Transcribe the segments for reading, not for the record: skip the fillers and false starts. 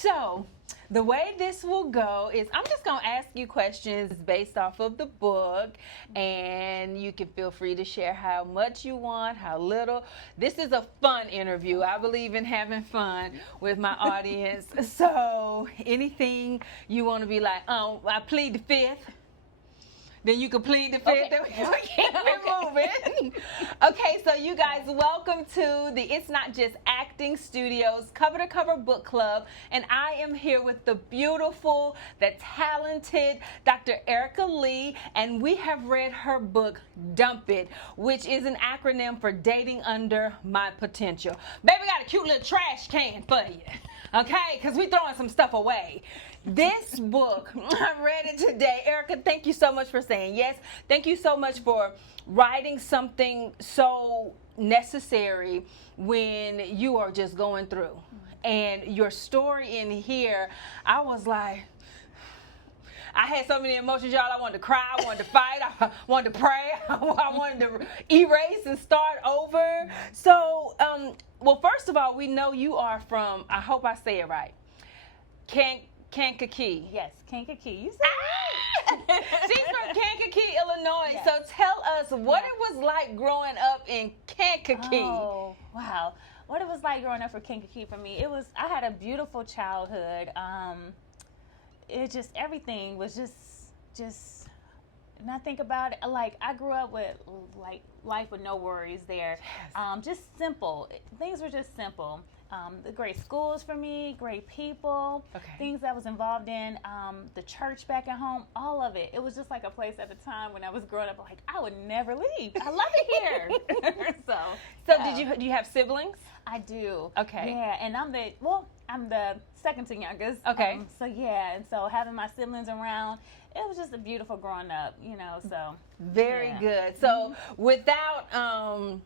So, the way this will go is I'm just going to ask you questions based off of the book, and you can feel free to share how much you want, how little. This is a fun interview. I believe in having fun with my audience. So, anything you want to be like, I plead the fifth. Then you can plead the fifth. Okay. We keep it moving. Okay, so you guys, welcome to the It's Not Just Acting Studios Cover to Cover Book Club. And I am here with the beautiful, the talented Dr. Erika Lee. And we have read her book, Dump It, which is an acronym for Dating Under My Potential. Baby, got a cute little trash can for you. Okay, because we throwing some stuff away. This book, I read it today. Erika, thank you so much for saying yes. Thank you so much for writing something so necessary when you are just going through. And your story in here, I was like, I had so many emotions, y'all. I wanted to cry, I wanted to fight, I wanted to pray, I wanted to erase and start over. So, well, first of all, we know you are from, I hope I say it right, Kankakee. Yes, Kankakee. You said right. She's from Kankakee, Illinois. Yes. So tell us what it was like growing up in Kankakee. Oh, wow. What it was like growing up for Kankakee for me, I had a beautiful childhood. It just, everything was just, and I think about it, like, I grew up with, like, life with no worries there. Yes. Just simple. Things were just simple. The great schools for me, great people, things I was involved in, the church back at home, all of it. It was just like a place at the time when I was growing up, like, I would never leave. I love it here. So do you have siblings? I do. Okay. Yeah, and I'm the second to youngest. Okay. So yeah, and so having my siblings around, it was just a beautiful growing up, so. Very good. So without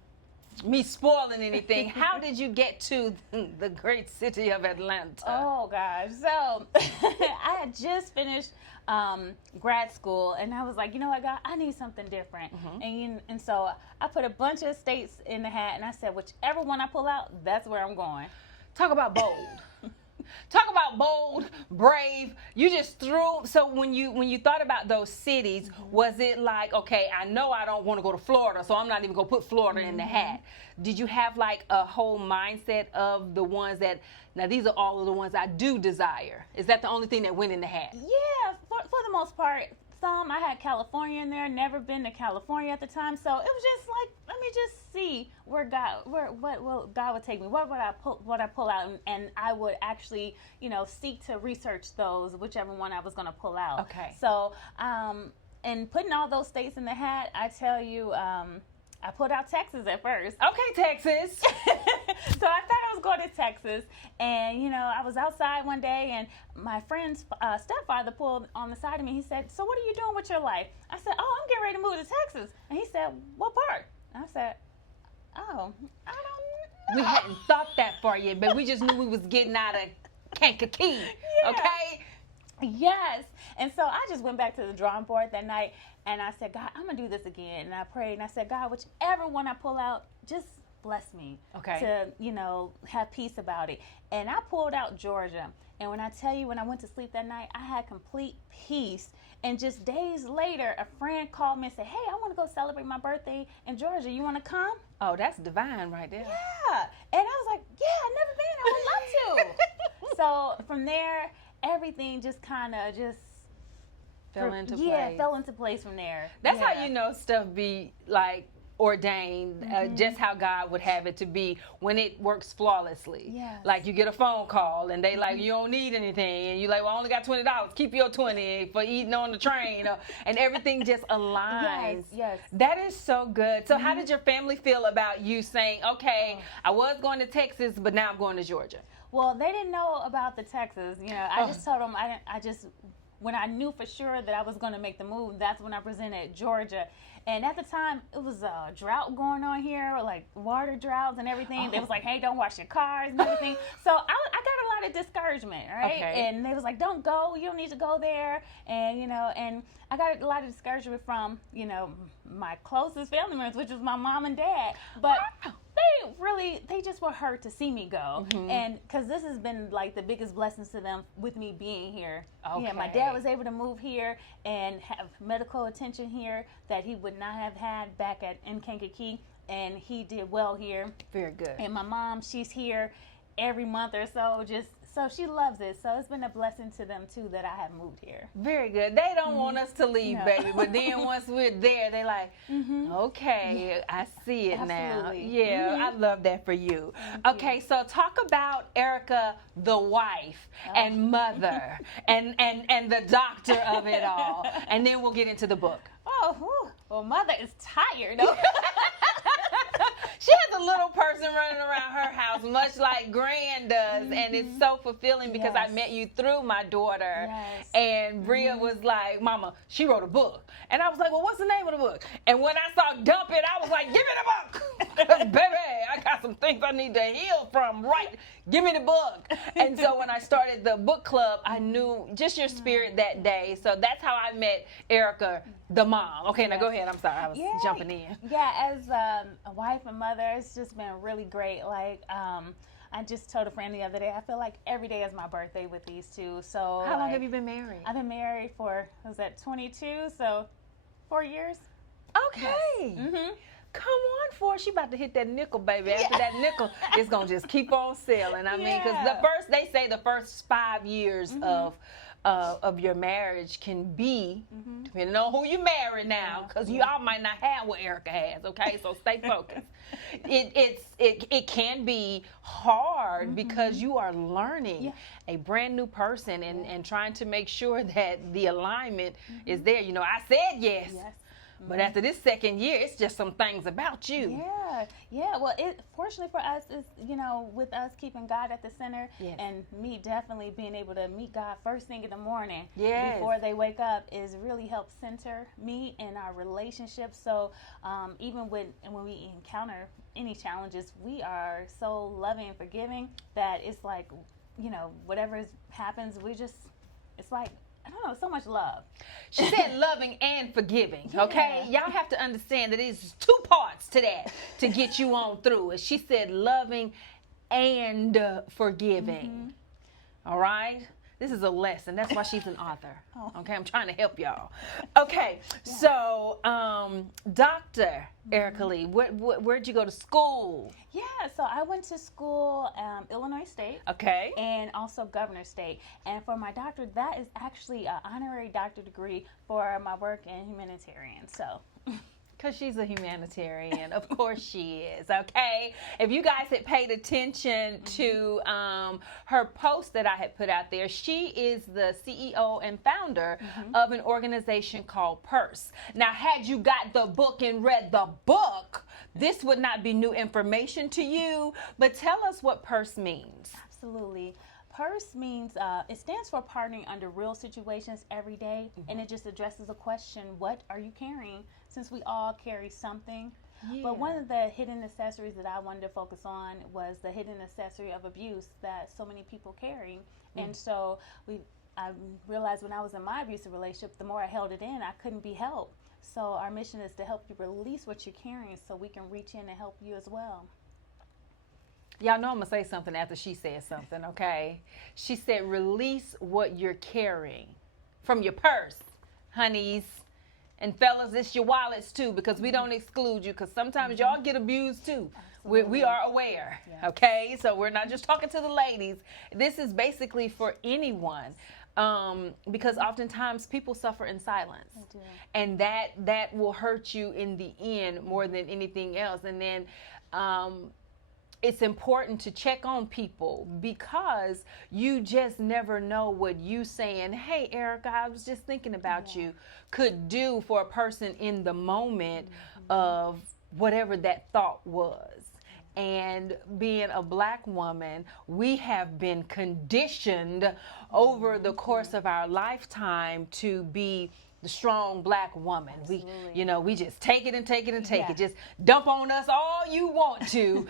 me spoiling anything, how did you get to the great city of Atlanta? Oh gosh, so I had just finished grad school, and I was like, you know what, God, I need something different. And so I put a bunch of states in the hat, and I said, whichever one I pull out, that's where I'm going. Talk about bold. Talk about bold, brave. You just threw. So when you thought about those cities, was it like, okay, I know I don't want to go to Florida, so I'm not even gonna put Florida in the hat. Did you have like a whole mindset of the ones that, now these are all of the ones I do desire? Is that the only thing that went in the hat? Yeah, for the most part. I had California in there, never been to California at the time, so it was just like, let me just see what God would take me, what I pull out, and I would actually, seek to research those, whichever one I was going to pull out. Okay. So, and putting all those states in the hat, I tell you, I put out Texas at first. Okay, Texas. So I thought I was going to Texas, and I was outside one day, and my friend's stepfather pulled on the side of me. He said, "So what are you doing with your life?" I said, "Oh, I'm getting ready to move to Texas." And he said, "What part?" And I said, "Oh, I don't know." We hadn't thought that far yet, but we just knew we was getting out of Kankakee. Yeah. Okay. Yes. And so I just went back to the drawing board that night, and I said, God, I'm going to do this again. And I prayed, and I said, God, whichever one I pull out, just bless me to, have peace about it. And I pulled out Georgia. And when I tell you, when I went to sleep that night, I had complete peace. And just days later, a friend called me and said, hey, I want to go celebrate my birthday in Georgia. You want to come? Oh, that's divine right there. Yeah. And I was like, yeah, I've never been. I would love to. So from there, everything just kind of fell into place. Yeah, fell into place from there. That's how you know stuff be like ordained, just how God would have it to be when it works flawlessly. Yes. Like you get a phone call and they like, you don't need anything, and you like, well, I only got $20. Keep your 20 for eating on the train, and everything just aligns. Yes. That is so good. So how did your family feel about you saying, okay, I was going to Texas, but now I'm going to Georgia? Well, they didn't know about the Texas. I just told them when I knew for sure that I was going to make the move, that's when I presented Georgia. And at the time, it was a drought going on here, like water droughts and everything. They was like, hey, don't wash your cars and everything. So I got a lot of discouragement, right? Okay. And they was like, don't go. You don't need to go there. And, and I got a lot of discouragement from, my closest family members, which was my mom and dad. But they they just were hurt to see me go. And because this has been like the biggest blessings to them with me being here. Okay. Yeah, my dad was able to move here and have medical attention here that he would not have had back in Kankakee, and he did well here. Very good. And my mom, she's here every month or so, so she loves it. So it's been a blessing to them too that I have moved here. Very good. They don't want us to leave, baby, but then once we're there, they like, okay, I see it now. Yeah, I love that for you. Okay, so talk about Erika, the wife and mother and the doctor of it all, and then we'll get into the book. Well, mother is tired. She has a little person running around her house, much like Gran does, and it's so fulfilling because I met you through my daughter, and Bria was like, Mama, she wrote a book. And I was like, well, what's the name of the book? And when I saw D.U.M.P, I was like, give me the book. Baby, I got some things I need to heal from, right? Give me the book. And so when I started the book club, I knew just your spirit that day. So that's how I met Erika, the mom. Okay, now go ahead. I'm sorry. I was jumping in. Yeah, as a wife and mother, it's just been really great. Like, I just told a friend the other day, I feel like every day is my birthday with these two. So how long have you been married? I've been married for, was that 22? So 4 years. Okay. Yes. Come on, for she about to hit that nickel, baby. After that nickel, it's gonna just keep on selling. I mean, because they say the first 5 years of your marriage can be, depending on who you marry now, because you all might not have what Erika has. Okay, so stay focused. It can be hard because you are learning a brand new person and trying to make sure that the alignment is there. You know, I said yes. But after this second year, it's just some things about you. Yeah. Well, fortunately for us, is with us keeping God at the center, and me definitely being able to meet God first thing in the morning before they wake up is really helped center me and our relationship. So even when we encounter any challenges, we are so loving and forgiving that it's like, whatever happens, it's like, I don't know, so much love. She said loving and forgiving, okay? Y'all have to understand that there's 2 parts to that to get you on through it. She said loving and forgiving, all right? This is a lesson. That's why she's an author, okay? I'm trying to help y'all. Okay, so Dr. Erika Lee, where'd you go to school? Yeah, so I went to school, Illinois State. Okay. And also Governor State. And for my doctorate, that is actually an honorary doctorate degree for my work in humanitarian, so. Because she's a humanitarian. Of course she is, okay? If you guys had paid attention to her post that I had put out there, she is the CEO and founder of an organization called P.U.R.S.E. Now, had you got the book and read the book, this would not be new information to you, but tell us what P.U.R.S.E. means. Absolutely. P.U.R.S.E. means, it stands for partnering under real situations every day, and it just addresses a question, what are you carrying? Since we all carry something. But one of the hidden accessories that I wanted to focus on was the hidden accessory of abuse that so many people carry. And so I realized when I was in my abusive relationship, the more I held it in, I couldn't be helped. So our mission is to help you release what you're carrying so we can reach in and help you as well. Y'all know I'm going to say something after she says something, okay? She said, release what you're carrying from your purse, honeys. And fellas, it's your wallets too, because we don't exclude you, because sometimes y'all get abused too. We are aware, okay? So we're not just talking to the ladies. This is basically for anyone, because oftentimes people suffer in silence. And that will hurt you in the end more than anything else. And then it's important to check on people, because you just never know what you saying, hey, Erika, I was just thinking about you, could do for a person in the moment of whatever that thought was. And being a Black woman, we have been conditioned over the course of our lifetime to be the strong Black woman. We just take it and take it and take it. Just dump on us all you want to.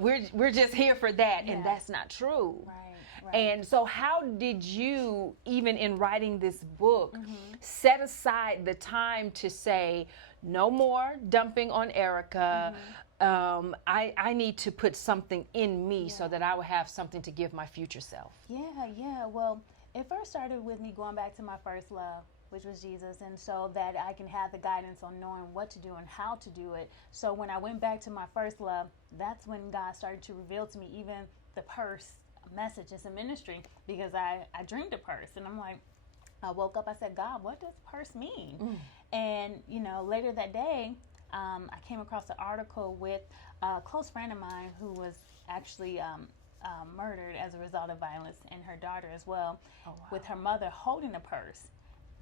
We're just here for that, and that's not true. Right. And so how did you, even in writing this book, set aside the time to say, no more dumping on Erika, I need to put something in me so that I will have something to give my future self. Yeah. Well, it first started with me going back to my first love, which was Jesus, and so that I can have the guidance on knowing what to do and how to do it. So when I went back to my first love, that's when God started to reveal to me even the P.U.R.S.E message as a ministry, because I dreamed a P.U.R.S.E, and I'm like, I woke up, I said, God, what does P.U.R.S.E mean? And later that day, I came across an article with a close friend of mine who was actually murdered as a result of violence, and her daughter as well, with her mother holding a purse,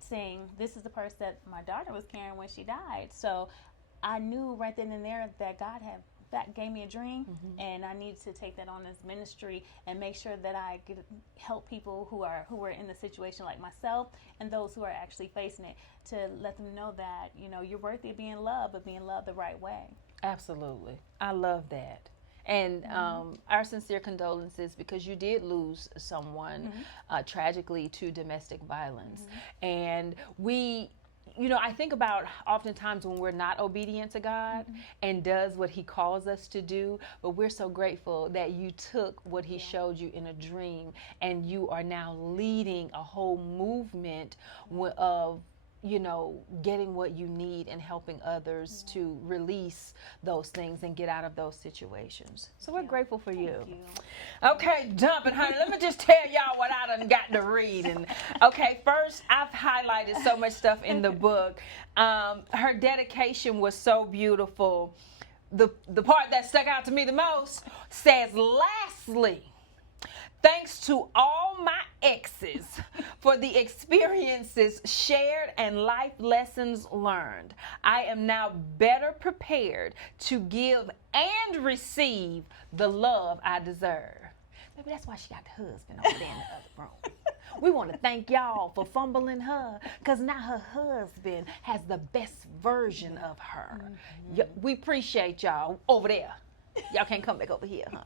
saying, this is the purse that my daughter was carrying when she died. So I knew right then and there that God gave me a dream, and I needed to take that on as ministry and make sure that I could help people who are in the situation like myself, and those who are actually facing it, to let them know that you're worthy of being loved, but being loved the right way. Absolutely, I love that. And our sincere condolences, because you did lose someone tragically to domestic violence, and I think about oftentimes when we're not obedient to God and does what he calls us to do, but we're so grateful that you took what he showed you in a dream, and you are now leading a whole movement of getting what you need and helping others to release those things and get out of those situations. So we're grateful for you. Okay, jumping, honey. Let me just tell y'all what I done got to read. And okay, first, I've highlighted so much stuff in the book. Her dedication was so beautiful. The part that stuck out to me the most says, lastly, thanks to all my exes for the experiences shared and life lessons learned, I am now better prepared to give and receive the love I deserve. Maybe that's why she got the husband over there in the other room. We want to thank y'all for fumbling her, because now her husband has the best version of her. We appreciate y'all over there. Y'all can't come back over here, honey.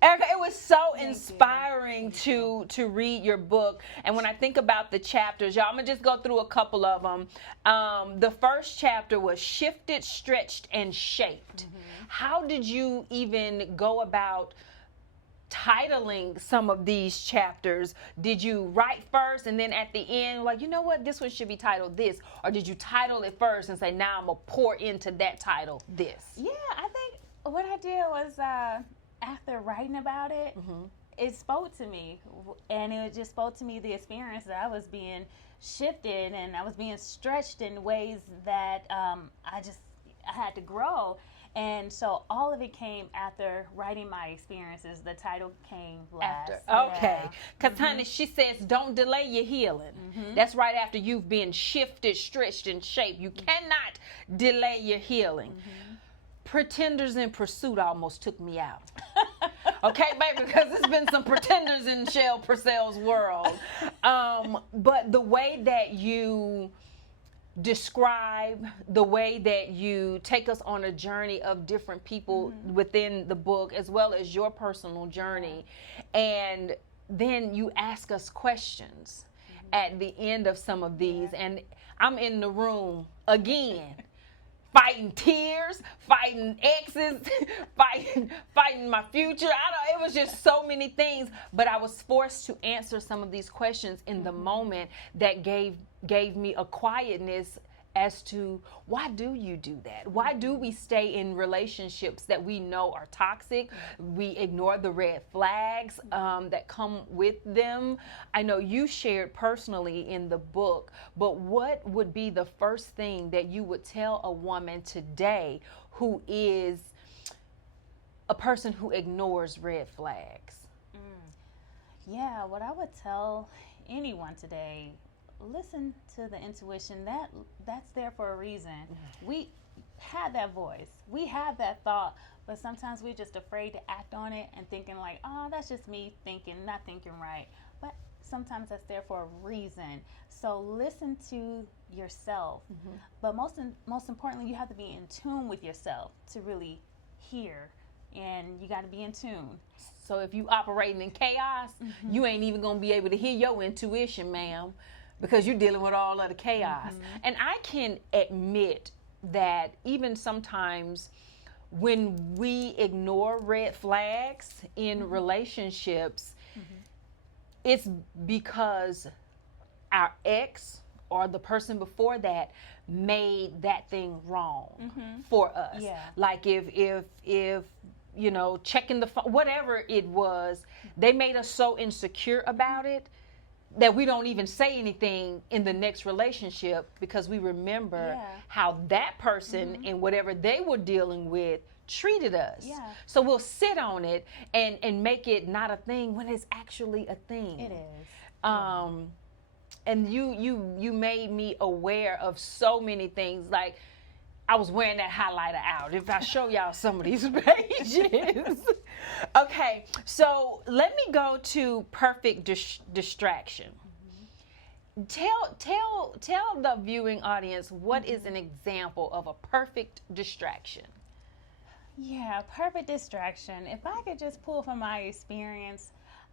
Erika, it was so inspiring to read your book. And when I think about the chapters, y'all, I'm going to just go through a couple of them. The first chapter was Shifted, Stretched, and Shaped. How did you even go about titling some of these chapters? Did you write first and then at the end, like, you know what, this one should be titled this? Or did you title it first and say, now I'm going to pour into that title this? Yeah, I think what I did was, after writing about it, it spoke to me, and it just spoke to me the experience that I was being shifted and I was being stretched in ways that I had to grow. And so all of it came after writing my experiences. The title came last. After. Okay. Because, honey, she says, don't delay your healing. That's right after you've been shifted, stretched, and shaped. You cannot delay your healing. Pretenders in Pursuit almost took me out. Okay, baby, because there's been some pretenders in Schelle Purcell's world. But the way that you describe, the way that you take us on a journey of different people within the book, as well as your personal journey, and then you ask us questions at the end of some of these, and I'm in the room again, fighting tears, fighting exes, fighting my future. It was just so many things, but I was forced to answer some of these questions in the moment that gave me a quietness as to, why do you do that? Why do we stay in relationships that we know are toxic? We ignore the red flags that come with them. I know you shared personally in the book, but what would be the first thing that you would tell a woman today who is a person who ignores red flags? Yeah, what I would tell anyone today, listen to the intuition. That's there for a reason. We have that voice, we have that thought, but sometimes we're just afraid to act on it and thinking like, oh, that's just me thinking, not thinking right. But sometimes that's there for a reason. So listen to yourself. But most importantly, you have to be in tune with yourself to really hear, and you got to be in tune. So if you operating in chaos, you ain't even gonna be able to hear your intuition, ma'am, because you're dealing with all of the chaos. And I can admit that even sometimes when we ignore red flags in relationships, it's because our ex or the person before that made that thing wrong for us. Yeah. Like if you know, checking the phone, whatever it was, they made us so insecure about it that we don't even say anything in the next relationship because we remember how that person and whatever they were dealing with treated us. Yeah. So we'll sit on it and make it not a thing when it's actually a thing. It is. And you made me aware of so many things. Like, I was wearing that highlighter out. If I show y'all some of these pages. Okay, so let me go to perfect distraction. Tell the viewing audience what is an example of a perfect distraction. Yeah, perfect distraction. If I could just pull from my experience,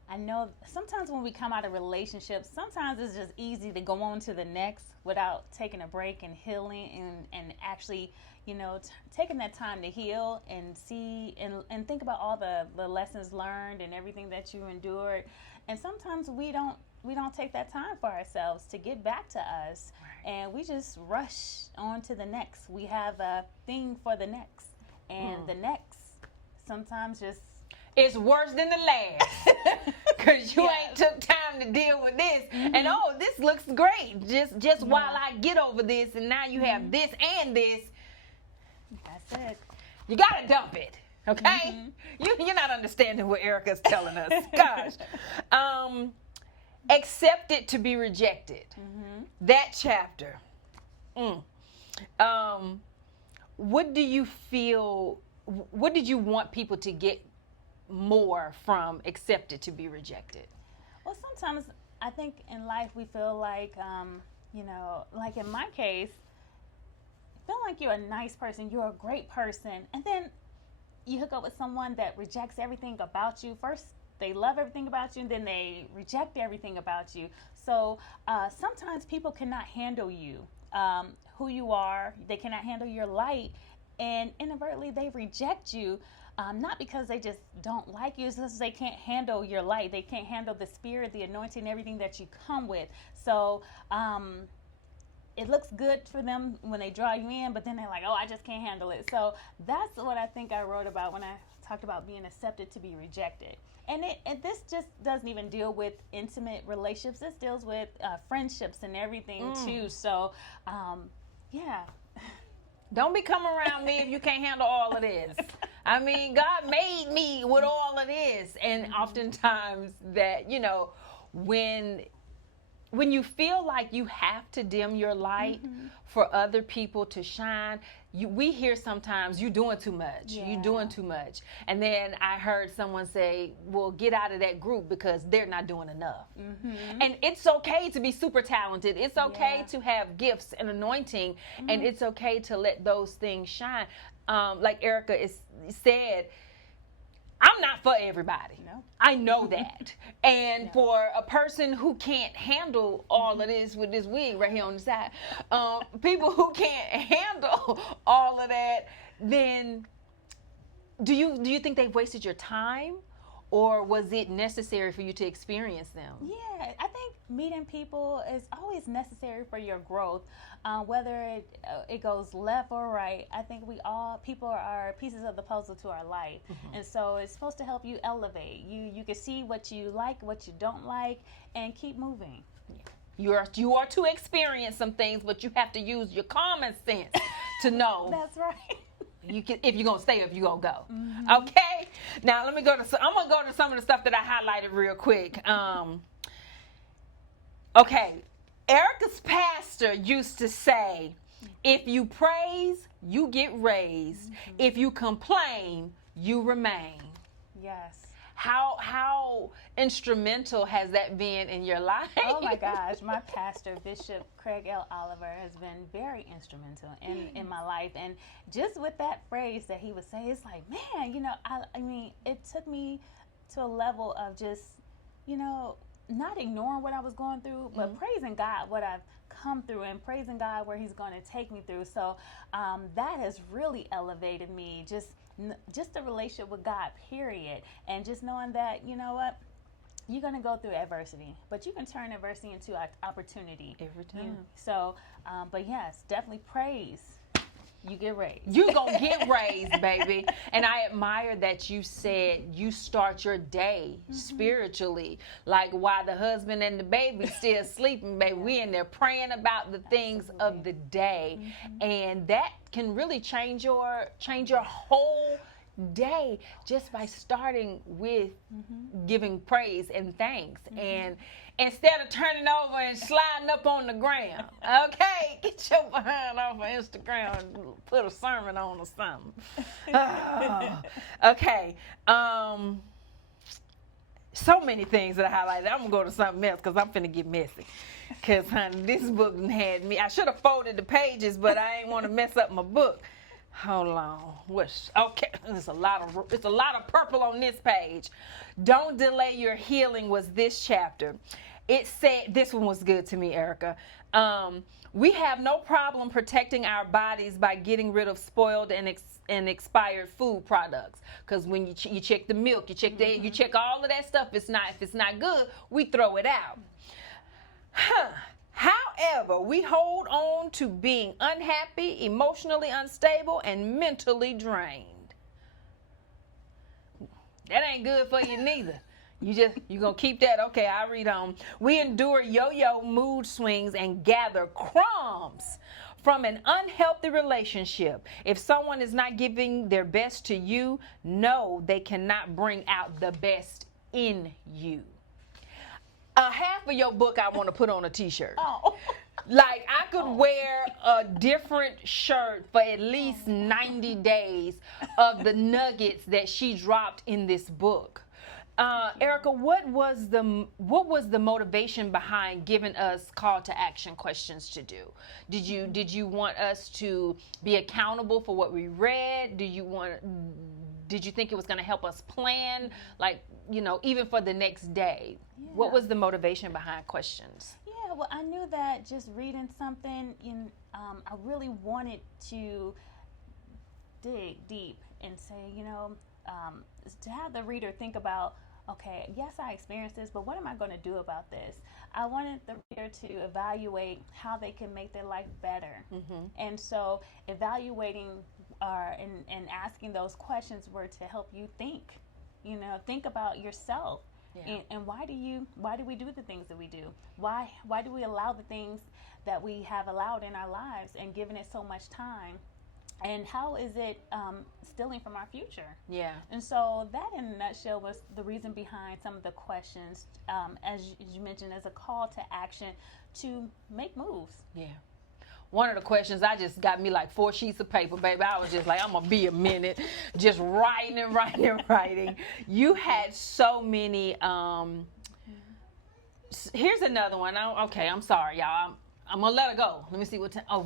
I know sometimes when we come out of relationships, sometimes it's just easy to go on to the next without taking a break and healing and actually, you know, taking that time to heal and see and think about all the lessons learned and everything that you endured. And sometimes we don't take that time for ourselves to get back to us. Right. And we just rush on to the next. We have a thing for the next. And the next sometimes just... It's worse than the last because you ain't took time to deal with this. And oh, this looks great. Just while I get over this, and now you have this and this. That's it. You gotta dump it, okay? You're not understanding what Erika's telling us. Gosh, accept it to be rejected. That chapter. What do you feel? What did you want people to get more from accepted to be rejected? Well, sometimes I think in life we feel like, you know, like in my case, feel like you're a nice person, you're a great person, and then you hook up with someone that rejects everything about you. First, they love everything about you, and then they reject everything about you. So sometimes people cannot handle you, who you are. They cannot handle your light, and inadvertently they reject you. Not because they just don't like you, it's because they can't handle your light. They can't handle the spirit, the anointing, everything that you come with. So it looks good for them when they draw you in, but then they're like, oh, I just can't handle it. So that's what I think I wrote about when I talked about being accepted to be rejected. And this just doesn't even deal with intimate relationships. This deals with friendships and everything too. So, yeah. Don't be coming around me if you can't handle all of this. I mean, God made me with all of this. And oftentimes that, you know, when you feel like you have to dim your light for other people to shine, we hear sometimes you're doing too much. Yeah. You're doing too much. And then I heard someone say, well, get out of that group because they're not doing enough. And it's okay to be super talented. It's okay to have gifts and anointing. And it's okay to let those things shine. Like Erika said, I'm not for everybody. No. I know that. And for a person who can't handle all of this with this wig right here on the side, people who can't handle all of that, then do you think they've wasted your time? Or was it necessary for you to experience them? Yeah, I think meeting people is always necessary for your growth, whether it goes left or right. I think people are pieces of the puzzle to our life, and so it's supposed to help you elevate. You can see what you like, what you don't like, and keep moving. You are to experience some things, but you have to use your common sense to know. That's right. You can, if you're gonna stay, if you're gonna go. Okay. Now I'm gonna go to some of the stuff that I highlighted real quick. Okay. Erika's pastor used to say, if you praise, you get raised. If you complain, you remain. Yes. How instrumental has that been in your life? Oh my gosh, my pastor, Bishop Craig L. Oliver, has been very instrumental in my life. And just with that phrase that he would say, it's like, man, you know, I mean, it took me to a level of just, you know, not ignoring what I was going through, but praising God what I've come through and praising God where he's going to take me through. So that has really elevated me, just the relationship with God, period. And just knowing that, you know what, you're going to go through adversity, but you can turn adversity into opportunity. Every time. So, but yes, definitely praise. You get raised. You gonna get raised, baby. And I admire that you said you start your day spiritually, like while the husband and the baby still sleeping, baby. We in there praying about the things of the day, and that can really change your whole day just by starting with giving praise and thanks. And instead of turning over and sliding up on the ground, okay, get your behind off of Instagram and put a sermon on or something. Okay. So many things that I highlighted. I'm gonna go to something else because I'm finna get messy. Cause honey, this book had me. I should have folded the pages, but I ain't want to mess up my book. Hold on. Okay? It's a lot of purple on this page. Don't delay your healing was this chapter. It said, this one was good to me, Erika. We have no problem protecting our bodies by getting rid of spoiled and expired food products. Because when you check the milk, you check the egg, you check all of that stuff. If it's not good, we throw it out. However, we hold on to being unhappy, emotionally unstable, and mentally drained. That ain't good for you neither. You gonna keep that. Okay, I read on. We endure yo-yo mood swings and gather crumbs from an unhealthy relationship. If someone is not giving their best to you, know they cannot bring out the best in you. Half of your book I want to put on a t-shirt. Oh. Like I could wear a different shirt for at least 90 days of the nuggets that she dropped in this book. Erika, what was the motivation behind giving us call to action questions to do? Did you want us to be accountable for what we read? Did you think it was going to help us plan, like, you know, even for the next day? Yeah. What was the motivation behind questions? Yeah, well, I knew that just reading something, I really wanted to dig deep and say, to have the reader think about, okay, yes, I experienced this, but what am I going to do about this? I wanted the reader to evaluate how they can make their life better. And so evaluating and asking those questions were to help you think, think about yourself. Yeah. And why do we do the things that we do? Why do we allow the things that we have allowed in our lives and given it so much time? And how is it stealing from our future? Yeah. And so that, in a nutshell, was the reason behind some of the questions, as you mentioned, as a call to action to make moves. Yeah. One of the questions, I just got me like 4 sheets of paper, baby. I was just like, I'm going to be a minute, just writing and writing and writing. You had so many. Here's another one. Okay, I'm sorry, y'all. I'm going to let her go. Let me see what time. Oh,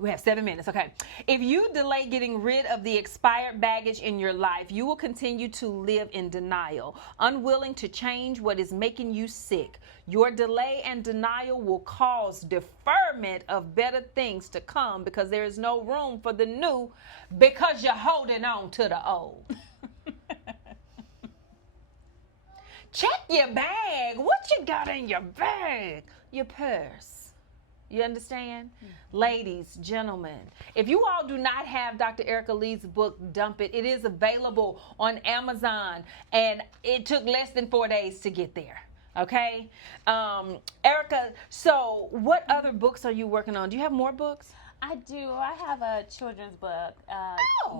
we have 7 minutes. Okay. If you delay getting rid of the expired baggage in your life, you will continue to live in denial, unwilling to change what is making you sick. Your delay and denial will cause deferment of better things to come because there is no room for the new because you're holding on to the old. Check your bag. What you got in your bag? Your purse. You understand? Ladies, gentlemen, if you all do not have Dr. Erika Lee's book, Dump It, it is available on Amazon, and it took less than 4 days to get there. Okay? Erika, so what other books are you working on? Do you have more books? I do. I have a children's book.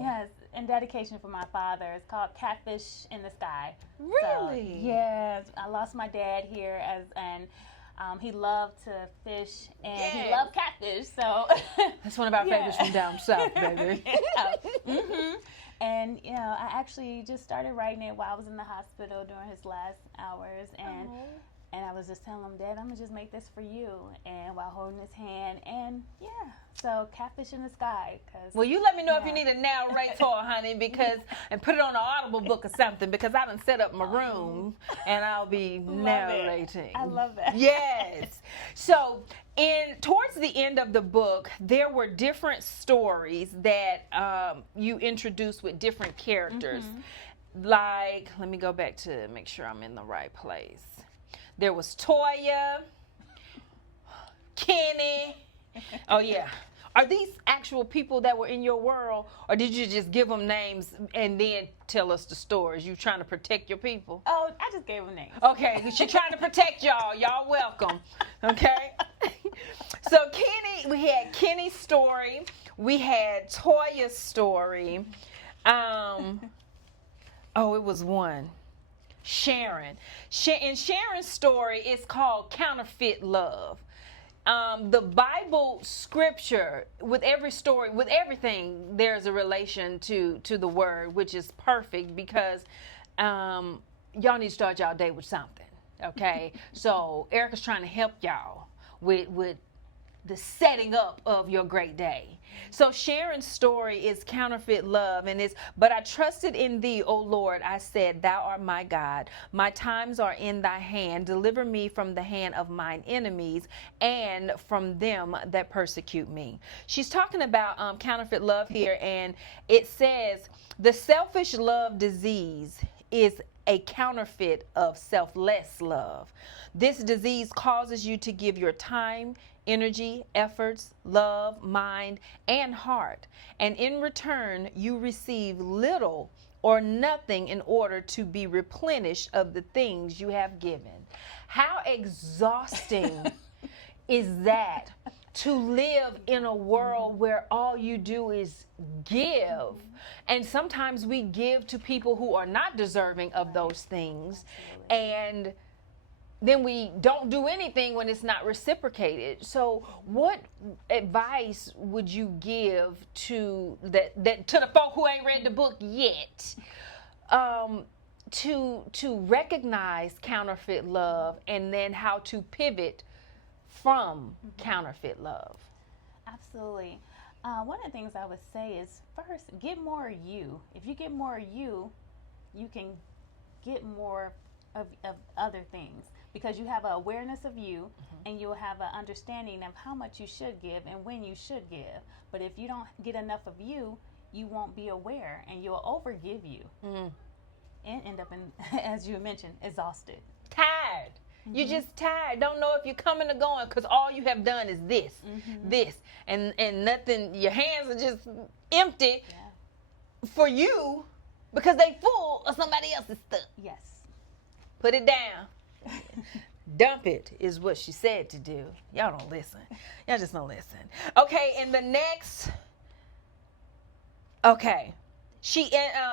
Yes, in dedication for my father. It's called Catfish in the Sky. Really? So, yes. I lost my dad here he loved to fish, and he loved catfish, so. That's one of our favorites from down south, baby. And, I actually just started writing it while I was in the hospital during his last hours, and I was just telling him, Dad, I'm going to just make this for you. And while holding his hand. And, yeah. So, Catfish in the Sky. Well, you let me know if you need a narrator, honey, and put it on an Audible book or something, because I done set up my room and I'll be narrating. I love that. Yes. So, towards the end of the book, there were different stories that you introduced with different characters. Like, let me go back to make sure I'm in the right place. There was Toya, Kenny. Oh, yeah. Are these actual people that were in your world, or did you just give them names and then tell us the stories? You trying to protect your people? Oh, I just gave them names. Okay, she's trying to protect y'all. Y'all welcome. Okay? So Kenny, we had Kenny's story. We had Toya's story. It was one. Sharon. And Sharon's story is called Counterfeit Love. The Bible scripture, with every story, with everything, there's a relation to the word, which is perfect, because y'all need to start y'all day with something, okay? So Erika's trying to help y'all with the setting up of your great day. So Sharon's story is counterfeit love, and it's, but I trusted in thee, O Lord. I said, thou art my God. My times are in thy hand. Deliver me from the hand of mine enemies and from them that persecute me. She's talking about counterfeit love here, and it says, the selfish love disease is a counterfeit of selfless love. This disease causes you to give your time, energy, efforts, love, mind, and heart. And in return, you receive little or nothing in order to be replenished of the things you have given. How exhausting is that, to live in a world where all you do is give? And sometimes we give to people who are not deserving of those things. And then we don't do anything when it's not reciprocated. So what advice would you give to that to the folk who ain't read the book yet, to recognize counterfeit love, and then how to pivot from counterfeit love? Absolutely. One of the things I would say is, first, get more you. If you get more you can get more of other things, because you have an awareness of you, and you'll have an understanding of how much you should give and when you should give. But if you don't get enough of you, you won't be aware, and you'll overgive you and end up in, as you mentioned, exhausted, tired. You're just tired. Don't know if you're coming or going, because all you have done is this, and nothing. Your hands are just empty for you, because they full of somebody else's stuff. Yes. Put it down. Dump it is what she said to do. Y'all don't listen. Y'all just don't listen. Okay, and the next. Okay. She,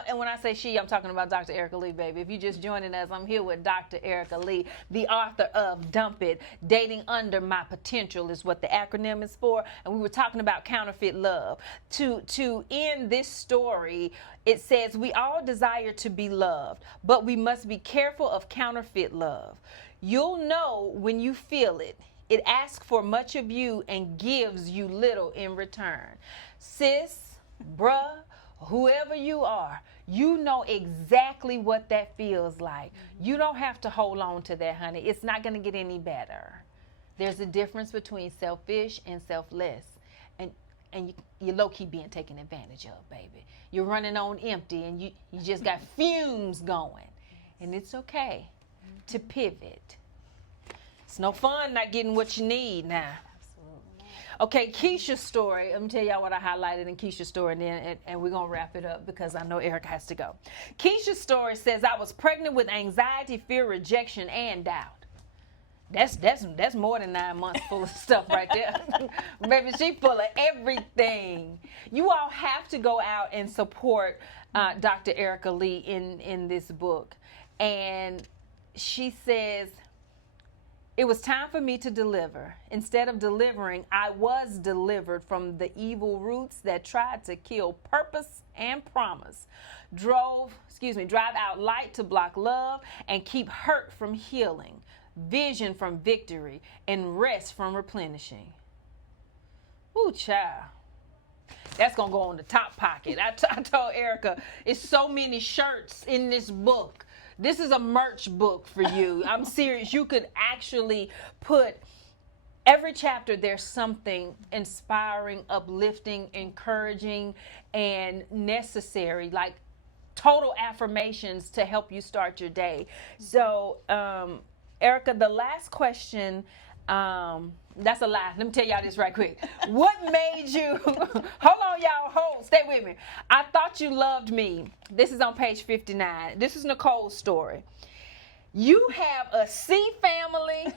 and when I say she, I'm talking about Dr. Erika Lee, baby. If you're just joining us, I'm here with Dr. Erika Lee, the author of Dump It, Dating Under My Potential is what the acronym is for. And we were talking about counterfeit love. To end this story, it says, we all desire to be loved, but we must be careful of counterfeit love. You'll know when you feel it. It asks for much of you and gives you little in return. Sis, bruh, whoever you are, you know exactly what that feels like. You don't have to hold on to that, honey. It's not going to get any better. There's a difference between selfish and selfless. And you're low-key being taken advantage of, baby. You're running on empty, and you just got fumes going. And it's okay to pivot. It's no fun not getting what you need now. Okay, Keisha's story. Let me tell y'all what I highlighted in Keisha's story, and we're going to wrap it up because I know Erika has to go. Keisha's story says, I was pregnant with anxiety, fear, rejection, and doubt. That's more than 9 months full of stuff right there. Baby, she full of everything. You all have to go out and support Dr. Erika Lee in this book. And she says, it was time for me to deliver. Instead of delivering, I was delivered from the evil roots that tried to kill purpose and promise. Drive out light to block love and keep hurt from healing. vision from victory, and rest from replenishing. Ooh, child. That's going to go on the top pocket. I told Erika, it's so many shirts in this book. This is a merch book for you. I'm serious. You could actually put every chapter, there's something inspiring, uplifting, encouraging, and necessary, like total affirmations to help you start your day. So, Erika, the last question, that's a lie. Let me tell y'all this right quick. What made you, hold on y'all, stay with me. I thought you loved me. This is on page 59. This is Nicole's story. You have a C family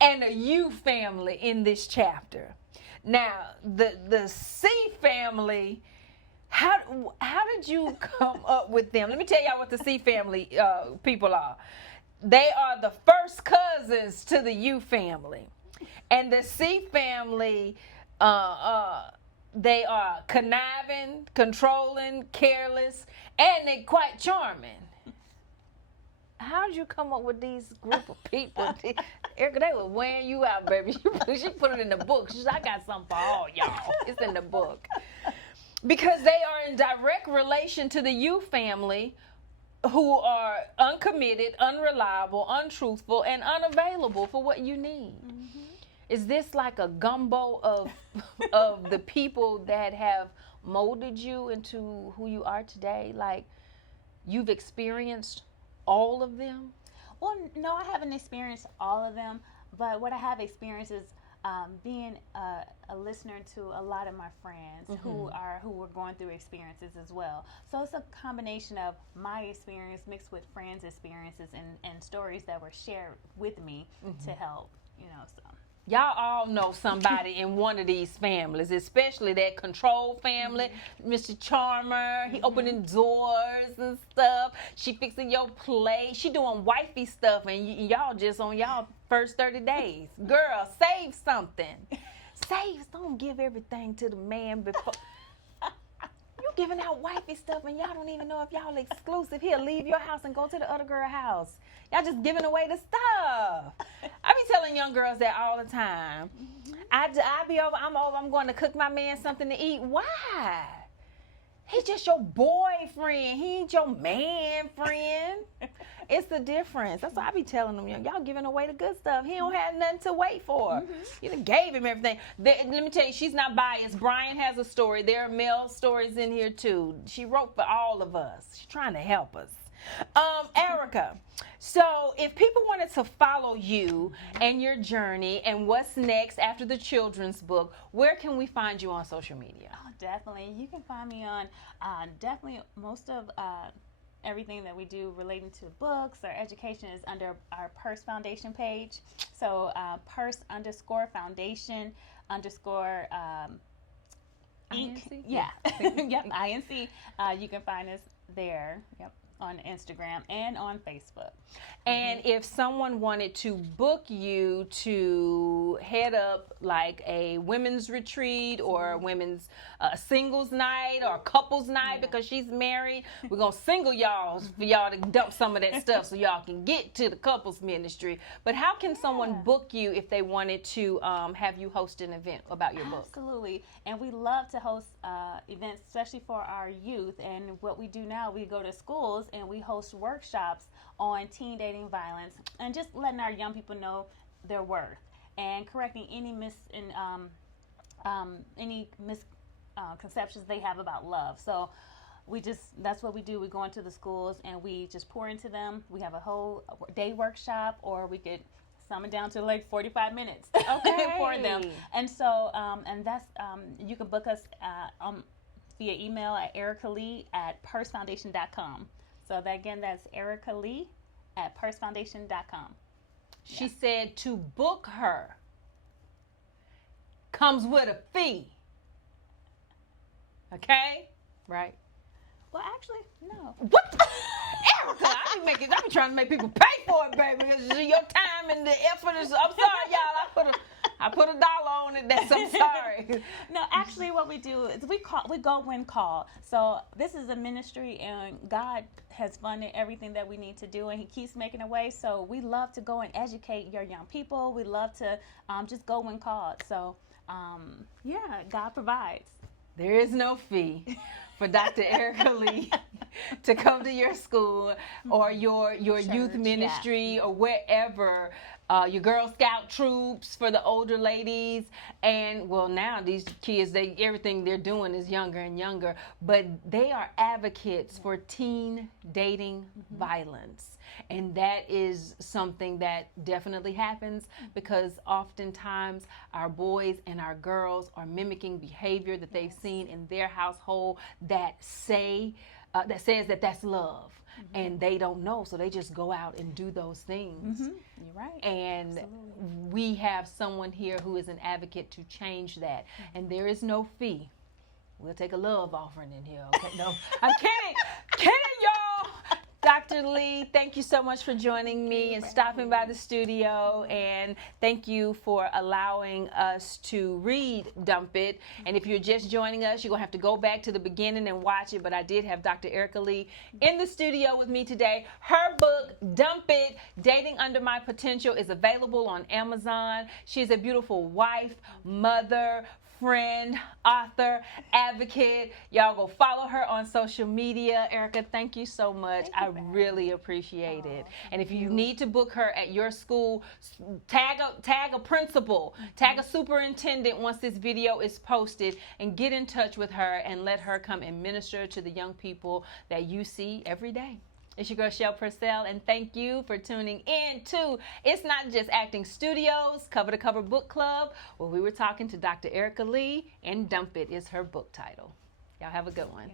and a U family in this chapter. Now, the C family, how did you come up with them? Let me tell y'all what the C family people are. They are the first cousins to the U family. And the C family, they are conniving, controlling, careless, and they're quite charming. How did you come up with these group of people? Erika, they were wearing you out, baby. She put it in the book. She said, I got something for all y'all. It's in the book. Because they are in direct relation to the U family, who are uncommitted, unreliable, untruthful, and unavailable for what you need. Mm-hmm. Is this like a gumbo of the people that have molded you into who you are today? Like, you've experienced all of them? Well, no, I haven't experienced all of them, but what I have experienced is being a listener to a lot of my friends who were going through experiences as well. So it's a combination of my experience mixed with friends' experiences and stories that were shared with me to help, so. Y'all all know somebody in one of these families, especially that control family. Mr. Charmer, he opening doors and stuff. She fixing your plate. She doing wifey stuff, and y'all just on y'all first 30 days. Girl, save something. Save. Don't give everything to the man before. You giving out wifey stuff, and y'all don't even know if y'all exclusive. He'll leave your house and go to the other girl's house. Y'all just giving away the stuff. I be telling young girls that all the time. I be over, I'm going to cook my man something to eat. Why? He's just your boyfriend. He ain't your man friend. It's the difference. That's what I be telling them. Y'all giving away the good stuff. He don't have nothing to wait for. You done gave him everything. Let me tell you, she's not biased. Brian has a story. There are male stories in here too. She wrote for all of us. She's trying to help us. Erika, so if people wanted to follow you and your journey and what's next after the children's book, where can we find you on social media? Oh, definitely. You can find me on definitely most of everything that we do relating to books or education is under our P.U.R.S.E Foundation page. So P.U.R.S.E_Foundation_ Inc. Yeah. Yep. INC. You can find us there. Yep. On Instagram and on Facebook. And if someone wanted to book you to head up like a women's retreat or a women's singles night or couples night because she's married, we're going to single y'all for y'all to dump some of that stuff so y'all can get to the couples ministry. But how can someone book you if they wanted to have you host an event about your book? Absolutely. And we love to host events, especially for our youth. And what we do now, we go to schools and we host workshops on teen dating violence and just letting our young people know their worth and correcting any misconceptions they have about love. So that's what we do. We go into the schools and we just pour into them. We have a whole day workshop, or we could sum it down to like 45 minutes for them. And so and that's you can book us via email at Erika Lee at PurcellFoundation.com. So that's Erika Lee at PurcellFoundation.com. She said to book her comes with a fee. Okay? Right? Well, actually, no. What? Erika, I be trying to make people pay for it, baby. Because your time and the effort is, I'm sorry, y'all. I put $1 on it. I'm sorry. No, actually, what we do is we go when called. So this is a ministry, and God has funded everything that we need to do, and He keeps making a way. So we love to go and educate your young people. We love to just go when called. So yeah, God provides. There is no fee for Dr. Erika Lee to come to your school or your church, youth ministry, or wherever, your Girl Scout troops for the older ladies. And well, now these kids, everything they're doing is younger and younger, but they are advocates for teen dating violence. And that is something that definitely happens because oftentimes our boys and our girls are mimicking behavior that they've seen in their household that says that that's love. And they don't know, so they just go out and do those things. You're right. And we have someone here who is an advocate to change that. And there is no fee. We'll take a love offering in here. Okay? No, I'm kidding, y'all. Dr. Lee, thank you so much for joining me and stopping by the studio, and thank you for allowing us to read Dump It. And if you're just joining us, you're going to have to go back to the beginning and watch it, but I did have Dr. Erika Lee in the studio with me today. Her book, Dump It, Dating Under My Potential, is available on Amazon. She's a beautiful wife, mother, friend, author, advocate. Y'all go follow her on social media. Erika, thank you so much. I really appreciate it. And if you need to book her at your school, tag a principal, tag a superintendent once this video is posted, and get in touch with her and let her come and minister to the young people that you see every day. It's your girl, Schelle Purcell, and thank you for tuning in to It's Not Just Acting Studios Cover to Cover Book Club, where we were talking to Dr. Erika Lee, and Dump It is her book title. Y'all have a good one.